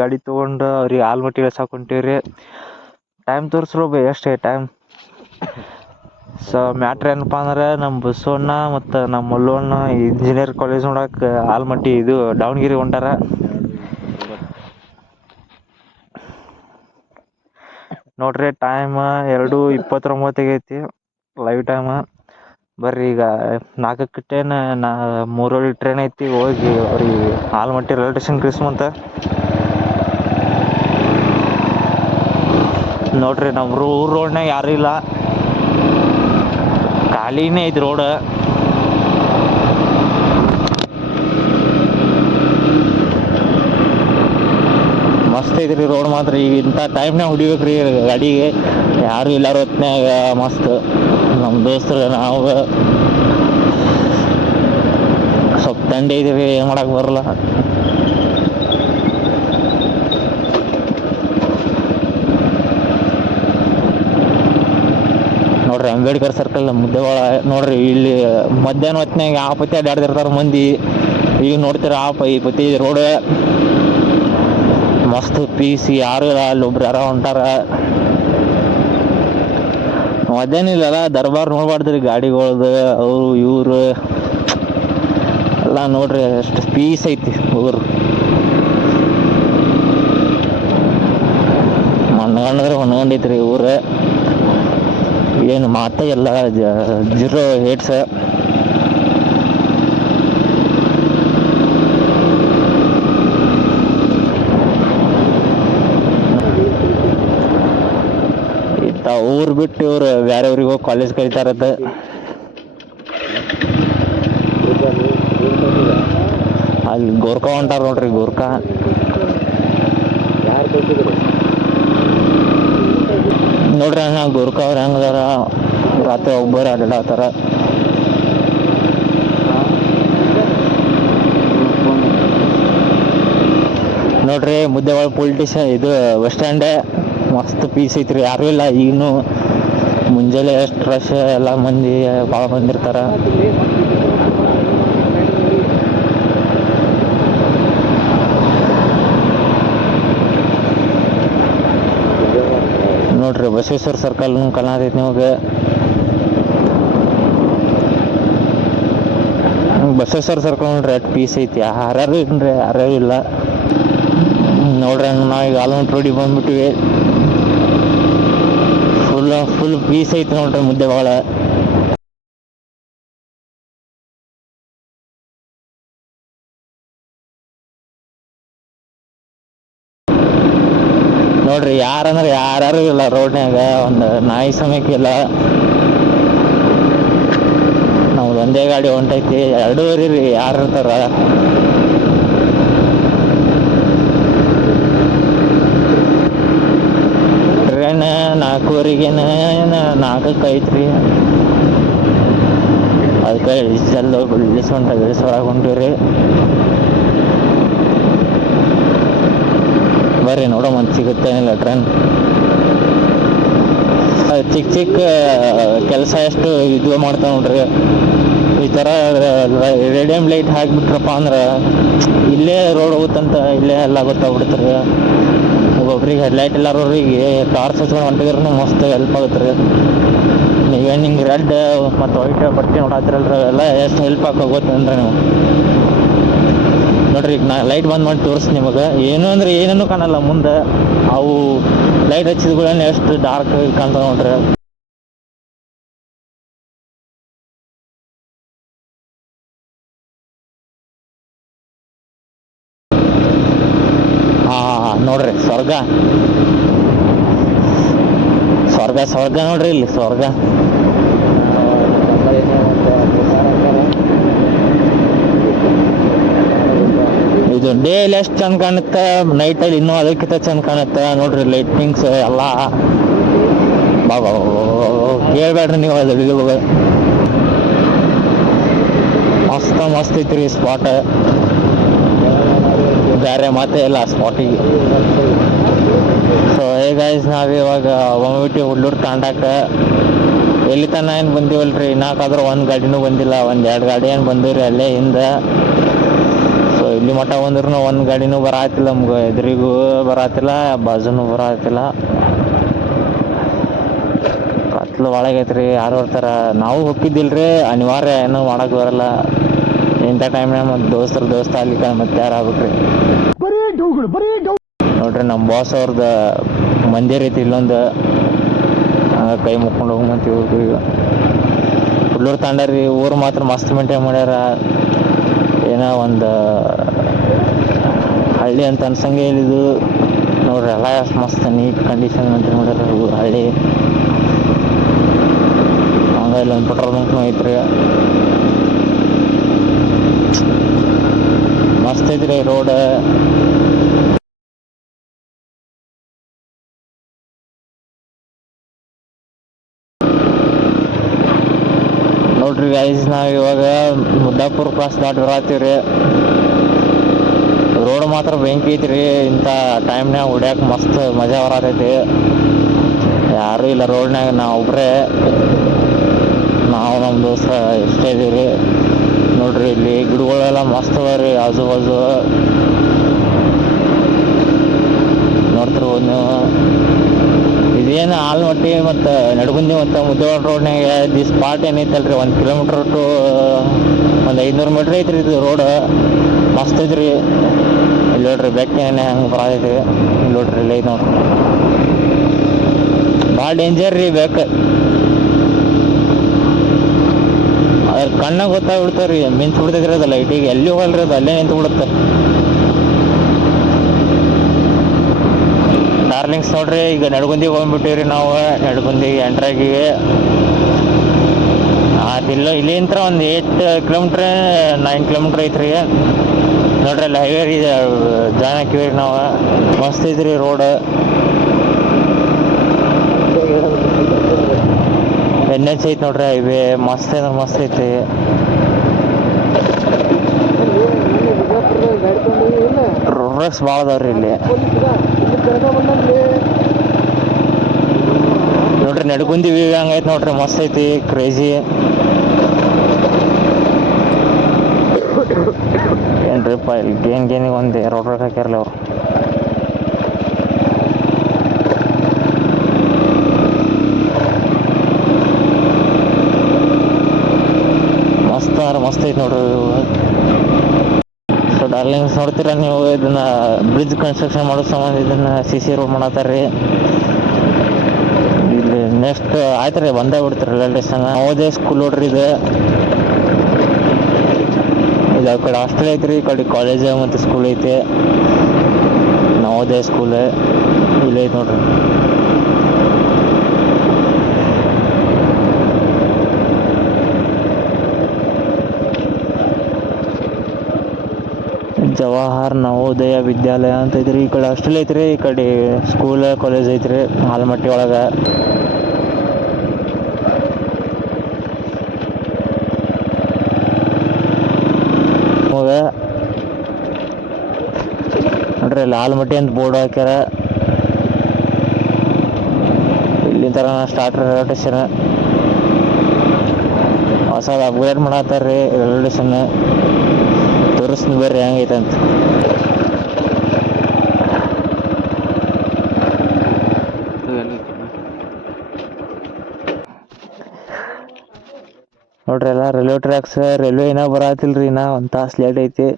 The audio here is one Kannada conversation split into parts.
ಗಾಡಿ ತೊಗೊಂಡು ಅವ್ರಿಗೆ ಆಲ್ಮಟ್ಟಿ ಇಳ್ಸಾಕ್ ಹೊಂಟೀವ್ರಿ. ಟೈಮ್ ತೋರಿಸ್ರು ಅಷ್ಟೇ ಟೈಮ್. ಸೊ ಮ್ಯಾಟ್ರ್ ಏನಪ್ಪ ಅಂದ್ರೆ ನಮ್ಮ ಬಸವಣ್ಣ ಮತ್ತು ನಮ್ಮ ಮಲ್ಲವಣ್ಣ ಇಂಜಿನಿಯರ್ ಕಾಲೇಜ್ ನೋಡಕ್ಕೆ ಆಲ್ಮಟ್ಟಿ ಇದು ದಾವಣಗೆರೆ ಹೊಂಟಾರ. ನೋಡ್ರಿ ಟೈಮ್ 2:29 ಆಗೈತಿ ಲೈವ್ ಟೈಮ್. ಬರ್ರಿ ಈಗ 4ಕ್ಕೆ ಟ್ರೈನ್, 3 ಟ್ರೈನ್ ಐತಿ. ಹೋಗಿ ಅವ್ರಿಗೆ ಆಲ್ಮಟ್ಟಿ ರೈಲ್ವೆ ಸ್ಟೇಷನ್ ಇಳಿಸುವಂತ. ನೋಡ್ರಿ ನಮ್ಮ ಊರ್ ರೋಡ್ನಾಗ ಯಾರು ಇಲ್ಲ, ಖಾಲಿನೇ ಐತಿ ರೋಡ್. ಮಸ್ತ್ ಐತ್ರಿ ರೋಡ್ ಮಾತ್ರ. ಈಗ ಇಂಥ ಟೈಮ್ನಾಗ ಹೊಡಿಬೇಕ್ರಿ ಗಾಡಿಗೆ, ಯಾರು ಇಲ್ಲಾರ ಹೊತ್ನ್ಯಾಗ ಮಸ್ತ್. ನಮ್ಮ ದೋಸ್ತರು ನಾವು ಸ್ವಲ್ಪ ತಂಡಿ ಐತ್ರಿ, ಏನು ಮಾಡಕ್ಕೆ ಬರಲ್ಲ. ನೋಡ್ರಿ ಅಂಬೇಡ್ಕರ್ ಸರ್ಕಲ್ ಮುದ್ದೇವಾಳ. ನೋಡ್ರಿ ಇಲ್ಲಿ ಮಧ್ಯಾಹ್ನ ಹೊತ್ನ್ಯಾಗ ಆ ಪತಿ ಅಡ್ಡಾಡ್ತಿರ್ತಾರ ಮಂದಿ. ಈಗ ನೋಡ್ತೀರ ಈ ಪತಿ ರೋಡ್ ಮಸ್ತ್ ಪೀಸಿ, ಯಾರು ಇಲ್ಲ. ಅಲ್ಲೊಬ್ರು ಯಾರೋ ಹೊಂಟಾರ. ಮಧ್ಯಾಹ್ನ ದರ್ಬಾರ್ ನೋಡ್ಬಾರ್ದ್ರಿ ಗಾಡಿಗಳದು, ಅವರು ಇವರು ಎಲ್ಲ ನೋಡ್ರಿ ಅಷ್ಟು ಪೀಸ್ ಐತಿ ಊರು. ಮಣ್ಗಂಡ್ರೆ ಹೊಣ್ಗಂಡೈತ್ರಿ ಊರು. ಏನು ಮಾತ ಎಲ್ಲ ಜೀರೋ ಹೇಟ್ಸ್. ಊರ್ ಬಿಟ್ಟು ಇವ್ರು ಬೇರೆ ಊರಿಗೆ ಹೋಗಿ ಕಾಲೇಜ್ ಕಲಿತಾರತ್ತ. ಅಲ್ಲಿ ಗೋರ್ಖಾ ಹೊಂಟಾರ ನೋಡ್ರಿ, ಗೋರ್ಖಾ. ನೋಡ್ರಿ ಅಣ್ಣ ಗೋರ್ಖಾ ಅವ್ರು ಹೆಂಗದಾರ, ರಾತ್ರಿ ಒಬ್ಬರು ಅಡ್ಡಾಡ್ತಾರ. ನೋಡ್ರಿ ಮುದ್ದೇವಾಳ ಪೊಲಿಟಿಷನ್ ಇದು ಬಸ್ ಸ್ಟ್ಯಾಂಡ್ ಮಸ್ತ್ ಪೀಸ್ ಐತ್ರಿ, ಯಾರು ಇಲ್ಲ. ಈಗನು ಮುಂಜಾನೆ ಎಷ್ಟು ರಶ್, ಎಲ್ಲ ಮಂದಿ ಭಾಳ ಬಂದಿರ್ತಾರ. ನೋಡ್ರಿ ಬಸವೇಶ್ವರ ಸರ್ಕಲ್ ಕಾಣತೈತಿ ನಿಮಗೆ. ಬಸವೇಶ್ವರ ಸರ್ಕಲ್ ನೋಡ್ರಿ ಎಷ್ಟು ಪೀಸ್ ಐತಿ, ಯಾರ್ಯಾರು ಇನ್ರಿ, ಯಾರ್ಯಾರು ಇಲ್ಲ. ನೋಡ್ರಿ ನಾವೀಗ ಆಲ್ಮಟ್ಟಿ ರೋಡಿಗೆ ಬಂದ್ಬಿಟ್ಟಿವಿ. ಫುಲ್ ಪೀಸ್ ಐತಿ ನೋಡ್ರಿ ಮುದ್ದೇವಾಳ. ನೋಡ್ರಿ ಯಾರಂದ್ರೆ ಯಾರು ಇಲ್ಲ ರೋಡ್ನ್ಯಾಗ, ಒಂದು ನಾಯಿ ಸಮಯಕ್ಕಿಲ್ಲ. ನಮ್ದು ಒಂದೇ ಗಾಡಿ ಹೊಂಟೈತಿ, 2:30 ರೀ, ಯಾರು ಇರ್ತಾರ. ಟ್ರೈನ್ 4:15 4ಕ್ಕೆ ಐತ್ರಿ. ಅದಕ್ಕೆ ಇಳಿಸೊಳಗೆ ಹೊಂಟಿವ್ರಿ. ಬರ್ರಿ ನೋಡೋ ಮಂತ್ ಸಿಗುತ್ತೇನಿಲ್ಲ ಟ್ರೈನ್. ಚಿಕ್ಕ ಚಿಕ್ಕ ಕೆಲಸ ಎಷ್ಟು ಇದು ಮಾಡ್ತಾವ ನೋಡ್ರಿ. ಈ ಥರ ರೇಡಿಯಂ ಲೈಟ್ ಹಾಕಿಬಿಟ್ರಪ್ಪ ಅಂದ್ರೆ ಇಲ್ಲೇ ರೋಡ್ ಹೋಗುತ್ತಂತ ಇಲ್ಲೇ ಎಲ್ಲ ಗೊತ್ತಾಗ್ಬಿಡ್ತಾರೆ. ಒಬ್ಬೊಬ್ರಿಗೆ ಹೆಡ್ಲೈಟ್ ಇಲ್ಲಾರೋರಿಗೆ ಟಾರ್ಚ್ ಹಚ್ಕೊಂಡು ಹೊಂಟಿದ್ರು ಮಸ್ತ್ ಹೆಲ್ಪ್ ಆಗುತ್ತೆ ರೀ. ನೀವೇನು ಹಿಂಗೆ ರೆಡ್ ಮತ್ತು ವೈಟ್ ಬಟ್ಟೆ ನೋಡತ್ತಿರಲ್ರಿ, ಎಲ್ಲ ಎಷ್ಟು ಹೆಲ್ಪ್ ಗೊತ್ತೇನ್ರಿ ನೀವು. ನೋಡ್ರಿ ಈಗ ನಾ ಲೈಟ್ ಬಂದ್ ಮಾಡಿ ತೋರಿಸ್ತೀನಿ ನಿಮಗೆ. ಏನು ಅಂದ್ರೆ ಏನೂ ಕಾಣಲ್ಲ ಮುಂದೆ, ಅವು ಲೈಟ್ ಹಚ್ಚಿದ ಎಷ್ಟು ಡಾರ್ಕ್ ಕಾಣ್ತಾವ ನೋಡ್ರಿ. ನೋಡ್ರಿ ಸ್ವರ್ಗ ಸ್ವರ್ಗ ಸ್ವರ್ಗ ನೋಡ್ರಿ, ಇಲ್ಲಿ ಸ್ವರ್ಗ. ಇದು ಡೇಲಿ ಎಷ್ಟು ಚಂದ ಕಾಣುತ್ತೆ, ನೈಟಲ್ಲಿ ಇನ್ನೂ ಅದಕ್ಕಿಂತ ಚಂದ ಕಾಣುತ್ತೆ ನೋಡ್ರಿ. ಲೈಟಿಂಗ್ಸ್ ಎಲ್ಲ ಬಾಬಾ ಕೇಳ್ಬೇಡ್ರಿ ನೀವು. ಅದು ಮಸ್ತ್ ಐತ್ರಿ ಸ್ಪಾಟ್, ಬೇರೆ ಮಾತೇ ಇಲ್ಲ ಸ್ಪಾಟಿಗೆ. ಸೊ ಗೈಸ್ ನಾವಿವಾಗ ಬಂದ್ಬಿಟ್ಟು ಹುಡ್ಲೂರು ತಾಂಡಕ್ಕೆ. ಎಲ್ಲಿ ತನ ಏನು ಬಂದಿವಲ್ರಿ, ಇನ್ನಾಕಾದ್ರೂ ಒಂದು ಗಾಡಿನೂ ಬಂದಿಲ್ಲ, 1-2 ಗಾಡಿ ಏನು ಬಂದಿವ್ರಿ ಅಲ್ಲೇ ಹಿಂದೆ. ಸೊ ಇಲ್ಲಿ ಮಠ ಬಂದ್ರೂ ಒಂದು ಗಾಡಿನೂ ಬರತ್ತಿಲ್ಲ, ನಮ್ಗೆ ಎದುರಿಗೂ ಬರತ್ತಿಲ್ಲ, ಬಾಜುನೂ ಬರತ್ತಿಲ್ಲ. ಕತ್ಲು ಒಳಗೈತ್ರಿ, ಯಾರು ಬರ್ತಾರ? ನಾವು ಹೋಗಿದ್ದಿಲ್ರಿ, ಅನಿವಾರ್ಯ, ಏನೂ ಮಾಡಕ್ ಬರಲ್ಲ. ಇಂಥ ಟೈಮ್ನಾಗ ಮತ್ತೆ ದೋಸ್ತ ಅಲ್ಲಿ ಮತ್ತೆ ಯಾರು ಆಗ್ಬೇಕ್ರಿ ನೋಡ್ರಿ. ನಮ್ಮ ಬಾಸ್ ಅವ್ರದ್ದು ಮಂದಿರ ಐತಿ ಇಲ್ಲೊಂದು, ಕೈ ಮುಕ್ಕೊಂಡು ಹೋಗಂತ ಇವ್ರಿಗೆ. ಈಗ ಹುಲ್ಲೂರು ತಾಂಡ ರೀ, ಊರು ಮಾತ್ರ ಮಸ್ತ್ ಮೇಂಟೈನ್ ಮಾಡ್ಯಾರ. ಏನೋ ಒಂದು ಹಳ್ಳಿ ಅಂತ ಅನ್ಸಂಗೆ ಇದು ನೋಡ್ರಿ. ಎಲ್ಲ ಮಸ್ತ್ ನೀಟ್ ಕಂಡೀಷನ್ ಮೇಂಟೈನ್ ಮಾಡ್ಯಾರ ಹಳ್ಳಿ. ಹಂಗ ಇಲ್ಲೊಂದು ಪೆಟ್ರೋಲ್ ಬಂಕ್ನು ಐತ್ರಿ, ಮಸ್ತ್ ಐತ್ರಿ ರೋಡ್. ನೋಡ್ರಿ ಗೈಸ್, ನಾವು ಇವಾಗ ಮುದ್ದಾಪುರ ಕ್ರಾಸ್ ದಾಟಿ ಬರತ್ತೀವ್ರಿ. ರೋಡ್ ಮಾತ್ರ ಬೆಂಕಿ ಐತ್ರಿ. ಇಂಥ ಟೈಮ್ನಾಗ ಹೊಡ್ಯಾಕ ಮಸ್ತ್ ಮಜಾ ಬರತೈತಿ. ಯಾರು ಇಲ್ಲ ರೋಡ್ನಾಗ, ನಾವು ಒಬ್ರೇ, ನಾವು ನಮ್ಮ ದೋಸ್ತ ಇಷ್ಟೇ ಇದೀವ್ರಿ. ನೋಡ್ರಿ ಇಲ್ಲಿ ಗಿಡಗಳೆಲ್ಲ ಮಸ್ತ್ ಅದ ರೀ, ಆಜು ಬಾಜು ನೋಡ್ತಿರ್ಬೋದು ನೀವು. ಇದೇನು ಆಲ್ಮಟ್ಟಿ ಮತ್ತು ನಡಗುಂದಿ ಮತ್ತು ಮುದ್ದೇವಾಡ ರೋಡ್ನಾಗ ದಿ ಸ್ಪಾಟ್ ಏನೈತಲ್ರಿ, 1 ಕಿಲೋಮೀಟ್ರ್ ಟು ಒಂದು 500 ಮೀಟ್ರ್ ಐತ್ರಿ ಇದು ರೋಡ್. ಮಸ್ತ್ ಐತ್ರಿ. ಇಲ್ಲಿ ನೋಡ್ರಿ ಬೆಕ್ಕೇನೆ ಹಂಗೆ ಬರತೈತಿ. ಇಲ್ಲಿ ನೋಡ್ರಿ, ಇಲ್ಲಿ ಐತೆ ನೋಡ್ರಿ, ಭಾಳ ಡೇಂಜರ್ ರೀ ಬೆಕ್ಕ. ಅದ್ರ ಕಣ್ಣಾಗ ಗೊತ್ತಾಗ್ಬಿಡ್ತಾವ್ರಿ, ಮಿಂಚ್ ಬಿಡ್ತೈತ್ರಿ ಅದು ಲೈಟಿಗೆ. ಎಲ್ಲಿ ಹೋಗಲ್ರಿ ಅದು, ಅಲ್ಲೇ ನಿಂತು ಬಿಡುತ್ತೆ. ಡಾರ್ಲಿಂಗ್ಸ್ ನೋಡ್ರಿ, ಈಗ ನಡಗುಂದಿಗೆ ಹೋಗ್ಬಿಟ್ಟಿವ್ರಿ ನಾವು. ನಡಗುಂದಿಗೆ ಎಂಟ್ರಾಗಿ ಅದಿಲ್ಲ, ಇಲ್ಲಿಂತ್ರ ಒಂದು 8 ಕಿಲೋಮೀಟ್ರ್ 9 ಕಿಲೋಮೀಟ್ರ್ ಐತ್ರಿ. ನೋಡ್ರಿ ಅಲ್ಲಿ ಹೈವೇ ರೀ, ಜಾಯ್ನ್ ಹಾಕಿವ್ರಿ ನಾವು. ಮಸ್ತ್ ಐತ್ರಿ ರೋಡ್. NH ಐತಿ ನೋಡ್ರಿ ಹೈವೇ, ಮಸ್ತ್ ಅಂದ್ರೆ ಮಸ್ತ್ ಐತಿ. ರೋಡ್ಸ್ ಭಾಳ ಅದಾವ್ರಿ ಇಲ್ಲಿ. ನೋಡ್ರಿ ನಡ್ಗುಂದಿ ವ್ಯೂ ಹಂಗೈತಿ ನೋಡ್ರಿ, ಮಸ್ತ್ ಐತಿ, ಕ್ರೇಜಿ. ಏನ್ರಿಪ್ಪ ಇಲ್ಲಿ ಗೇನಿಗೆ ಒಂದು ರೋಡ್ ಹಾಕ್ಯಾರಲ್ಲ ಅವ್ರು. ಮಸ್ತ್ ಅಂದ್ರೆ ಮಸ್ತ್ ಐತಿ ನೋಡ್ರಿ. ಸೊ ಡಾರ್ಲಿಂಗ್ಸ್ ನೋಡ್ತೀರ ನೀವು, ಇದನ್ನ ಬ್ರಿಡ್ಜ್ ಕನ್ಸ್ಟ್ರಕ್ಷನ್ ಮಾಡೋ ಸಂಬಂಧ ಇದನ್ನ CC ರೋಡ್ ಮಾಡತ್ತಾರ್ರಿ. ಇಲ್ಲಿ ನೆಕ್ಸ್ಟ್ ಆಯ್ತು ರೀ, ಬಂದೇ ಬಿಡ್ತೀರಿ ರೈಲ್ವೆ ಸ್ಟೇಷನ್. ನವೋದಯ ಸ್ಕೂಲ್ ನೋಡ್ರಿ ಇದು. ಇದು ಆ ಕಡೆ ಹಾಸ್ಟೆಲ್ ಐತ್ರಿ, ಈ ಕಡೆ ಕಾಲೇಜ್ ಮತ್ತು ಸ್ಕೂಲ್ ಐತಿ. ನವೋದಯ ಸ್ಕೂಲ್ ಇಲ್ಲಿ ಐತಿ ನೋಡ್ರಿ. ಜವಾಹರ್ ನವೋದಯ ವಿದ್ಯಾಲಯ ಅಂತ ಐತ್ರಿ. ಈ ಕಡೆ ಹಾಸ್ಟೆಲ್ ಐತ್ರಿ, ಈ ಕಡೆ ಸ್ಕೂಲ್ ಕಾಲೇಜ್ ಐತ್ರಿ ಆಲ್ಮಟ್ಟಿ ಒಳಗೆ. ನೋಡ್ರಿ ಅಲ್ಲಿ ಆಲ್ಮಟ್ಟಿ ಅಂತ ಬೋರ್ಡ್ ಹಾಕ್ಯಾರ. ಇಲ್ಲಿ ತರ ಸ್ಟಾರ್ಟ್ ರೈಲ್ವೆ ಸ್ಟೇಷನ್ ಹೊಸದು ಅಪ್ಗ್ರೇಡ್ ಮಾಡತ್ತಾರ್ರಿ ರೈಲ್ವೆ ಸ್ಟೇಷನ್. ತೋರಿಸ್ತೀನಿ ಬರ್ರಿ ಹೆಂಗೈತಂತ. ನೋಡ್ರಿ ಎಲ್ಲ ರೈಲ್ವೆ ಟ್ರ್ಯಾಕ್ಸ್. ರೈಲ್ವೆ ಏನೋ ಬರತ್ತಿಲ್ರಿ, ಇನ್ನ 1 ತಾಸು ಲೇಟ್ ಐತಿ.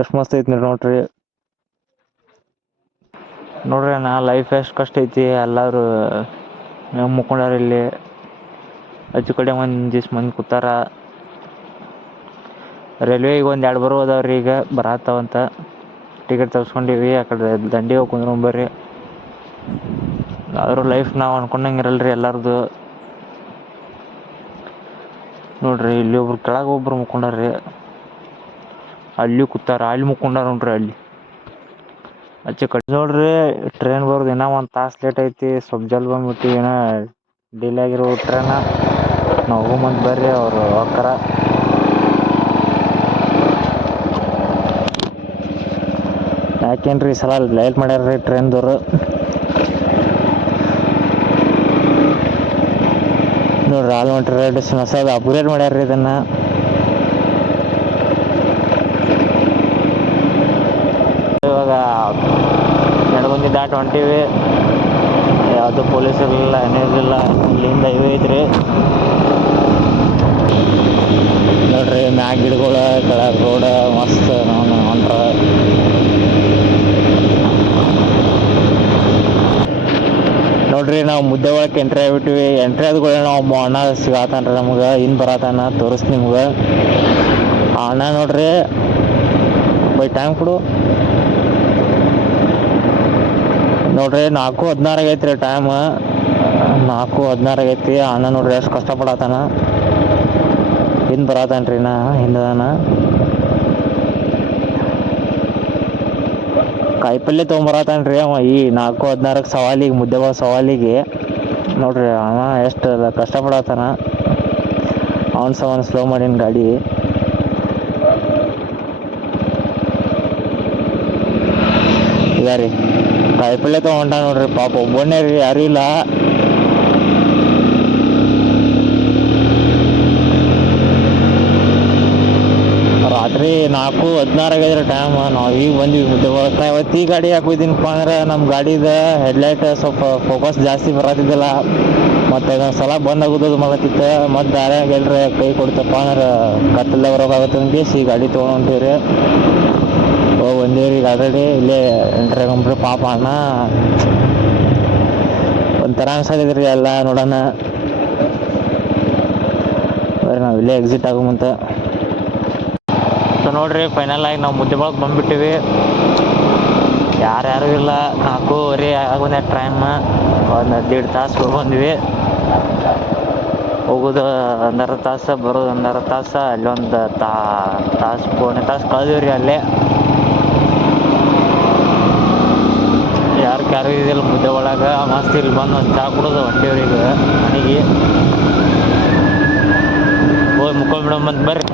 ಎಷ್ಟು ಮಸ್ತ್ ಐತಿ ನೋಡ್ರಿ. ನೋಡ್ರಿ ನಾ ಲೈಫ್ ಎಷ್ಟು ಕಷ್ಟ ಐತಿ. ಎಲ್ಲರೂ ಮುಕ್ಕೊಂಡಾರ ಇಲ್ಲಿ, ಆಚೆ ಕಡೆ ಮಂದಿ ಕೂತಾರ. ರೈಲ್ವೆಗೆ ಒಂದು 2 ಬರೋ ಅದಾವ್ರಿ, ಈಗ ಬರತ್ತಾವಂತ. ಟಿಕೆಟ್ ತಗ್ಸ್ಕೊಂಡಿವಿ, ಆ ಕಡೆ ದಂಡಿ ಹೋಗಿ ಕುಂದ್ಕೊಂಬರ್ರಿ. ಆದ್ರೂ ಲೈಫ್ ನಾವು ಅನ್ಕೊಂಡಂಗೆ ಇರಲ್ರಿ ಎಲ್ಲರದು. ನೋಡ್ರಿ ಇಲ್ಲಿ ಒಬ್ರು ಕೆಳಗೆ ಒಬ್ರು ಮುಕ್ಕೊಂಡಾರ್ರಿ, ಅಲ್ಲಿ ಕೂತಾರ, ಅಲ್ಲಿ ಮುಕ್ಕೊಂಡಾರ ನೋಡ್ರಿ. ಅಲ್ಲಿ ಆಚೆ ಕಡೆ ನೋಡ್ರಿ ಟ್ರೈನ್ ಬರೋದು ಇನ್ನೂ 1 ತಾಸು ಲೇಟ್ ಐತಿ. ಸ್ವಲ್ಪ ಜಲ್ದಿ ಬಂದ್ಬಿಟ್ಟು ಏನೋ ಡಿಲೇ ಆಗಿರೋ ಟ್ರೈನ. ನಾವು ಹೋಗಂತ ಬರ್ರಿ, ಅವರು ಹೋಗ್ತಾರ. ಯಾಕೇನ್ರಿ ಈ ಸಲ ಲೈಟ್ ಮಾಡ್ಯಾರ್ರಿ ಟ್ರೈನ್ದವರು. ನೋಡ್ರಿ ಆಲ್ಮಟ್ಟಿ ರೈಲ್ವೆ ಸ್ಟೇಷನ್ ಹೊಸದು ಅಪ್ಗ್ರೇಡ್ ಮಾಡ್ಯಾರ್ರಿ ಇದನ್ನ. ದಾಟ್ ಹೊಂಟೀವಿ. ಯಾವುದು ಪೊಲೀಸ್ ಇರಲಿಲ್ಲ, ಏನೂ ಇರಲಿಲ್ಲ. ಇಲ್ಲಿಂದ ಇವೆ ಐತ್ರಿ ನೋಡ್ರಿ, ಮ್ಯಾಗ ಗಿಡಗಳು, ಕೆಳಗೆ ರೋಡ ಮಸ್ತ್ ನಾವು ಹೊಂಟ್ರ. ನೋಡ್ರಿ, ನಾವು ಮುದ್ದೆ ಒಳಗೆ ಎಂಟ್ರಿ ಆಗ್ಬಿಟ್ಟಿವಿ. ಎಂಟ್ರಿ ಆದ್ಗಳೇ ನಾವು ಅಣ್ಣ ಸಿಗತಾನ್ರಿ ನಮ್ಗೆ, ಇನ್ನು ಬರತಾನ ತೋರಿಸ್ ನಿಮ್ಗೆ. ಅಣ್ಣ ನೋಡ್ರಿ, ಬೈ ಟೈಮ್ ಕೊಡು ನೋಡ್ರಿ. 4:16 ಆಗೈತ್ರಿ ಟೈಮ್. 4:16 ಆಗೈತಿ. ಅಣ್ಣ ನೋಡ್ರಿ ಎಷ್ಟು ಕಷ್ಟಪಡತಾನ. ಹಿಂದೆ ಬರತಾನ್ರಿ, ನಾ ಹಿಂದದಾನ. ಕಾಯಿಪಲ್ಲೆ ತೊಗೊಂಬರತಾನ್ರಿ ಅವ ಈ 4:16 ಸವಾಲಿಗೆ, ಮುದ್ದೆಗಳ ಸವಾಲಿಗೆ. ನೋಡ್ರಿ ಅವ ಎಷ್ಟು ಕಷ್ಟಪಡತಾನ. ಅವನ್ ಸ್ಲೋ ಮಾಡಿನ ಗಾಡಿ. ಈಗ ರೀ ಕಾಯಿಪಲ್ಲೆ ತೊಗೊಂಡ ನೋಡ್ರಿ, ಪಾಪ ಒಬ್ಬನೇ ರೀ, ಯಾರೂ ಇಲ್ಲ. ರಾತ್ರಿ 4:16 ಆಗೈತ್ರಿ ಟೈಮ್. ನಾವು ಈಗ ಬಂದ್ವಿ ಮುದ್ದೆ ಒಳಗೆ. ಇವತ್ತು ಈ ಗಾಡಿ ಯಾಕೆ ಹೋಯ್ತೀನಪ್ಪ ಅಂದ್ರೆ, ನಮ್ಮ ಗಾಡಿದ ಹೆಡ್ಲೈಟ್ ಸ್ವಲ್ಪ ಫೋಕಸ್ ಜಾಸ್ತಿ ಬರತ್ತಿದ್ದಿಲ್ಲ. ಮತ್ತು ಇದೊಂದು ಸಲ ಬಂದ್ ಆಗೋದು ಮಾಡತ್ತಿತ್ತು. ಮತ್ತು ದಾರ್ಯಾಗ ಎಲ್ರ ಕೈ ಕೊಡ್ತಪ್ಪ ಅಂದ್ರೆ ಕತ್ತಲ್ದಾಗ ಬರೋಕ್ಕಾಗತ್ತೆ ಅಂದ್ಕೇಸಿ ಈ ಗಾಡಿ ತೊಗೊಂಡು ಹೊಂಟೀವ್ರಿ. ಹೋಗಿ ಬಂದೀವ್ರಿ. ಈಗ ಆಲ್ರೆಡಿ ಇಲ್ಲೇ ಎಂಟ್ರಿ ಆಗಂಬ್ರಿ. ಪಾಪ ಅಣ್ಣ ಒಂಥರ ಅನ್ಸತ್ತಿದ್ರಿ ಎಲ್ಲ ನೋಡೋಣ. ಬರೀ ನಾವು ಇಲ್ಲೇ ಎಕ್ಸಿಟ್ ಆಗೋಮಂತ. ಸೊ ನೋಡ್ರಿ, ಫೈನಲ್ ಆಗಿ ನಾವು ಮುದ್ದೆ ಒಳಗೆ ಬಂದ್ಬಿಟ್ಟಿವಿ. ಯಾರ್ಯಾರು ಇಲ್ಲ. 4:15 ಆಗೋದ ಟೈಮ್. ಒಂದು 1.5 ತಾಸು ಹೋಗಿ ಬಂದ್ವಿ. ಹೋಗೋದು 1.5 ತಾಸು, ಬರೋದು 1.5 ತಾಸು. ಅಲ್ಲೊಂದು ತಾಸು, 1.25 ತಾಸು ಕಳೆದಿವ್ರಿ ಅಲ್ಲೇ. ಯಾರು ಇದಿಲ್ಲ ಮುದ್ದೆ ಒಳಗೆ. ಮಸ್ತ್ ಇಲ್ಲಿ ಬಂದು ಒಂದು ಚಹಾ ಕುಡೋದು ಹೊಂಟೇವ್ರಿ ಈಗ ಮನೆಗೆ. ಹೋಗಿ ಮುಕ್ಕೊಂಡ್ಬಿಡೋಣ ಬರ್ರಿ.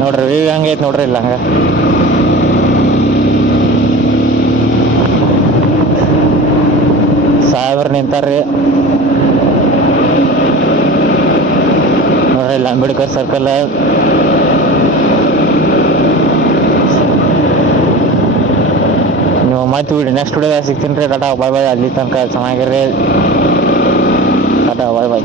ನೋಡ್ರಿ ವ್ಯೂ ಹಂಗೈತೆ ನೋಡ್ರಿ, ಇಲ್ಲ ಹಂಗೆ ಸಾಹೇಬ್ರು ನಿಂತಾರ್ರಿ ನೋಡ್ರಿ, ಇಲ್ಲಿ ಅಂಬೇಡ್ಕರ್ ಸರ್ಕಲ್. ನೀವು ಮತ್ತೆ ನೆಕ್ಸ್ಟ್ ವಿಡಿಯೋದಾಗ ಸಿಗ್ತೀನಿ ರೀ. ಟಾಟಾ ಬಾಯ್ ಬಾಯ್. ಅಲ್ಲಿ ತನಕ ಚೆನ್ನಾಗಿರ್ರಿ. ಟಾಟಾ ಬಾಯ್ ಬಾಯ್.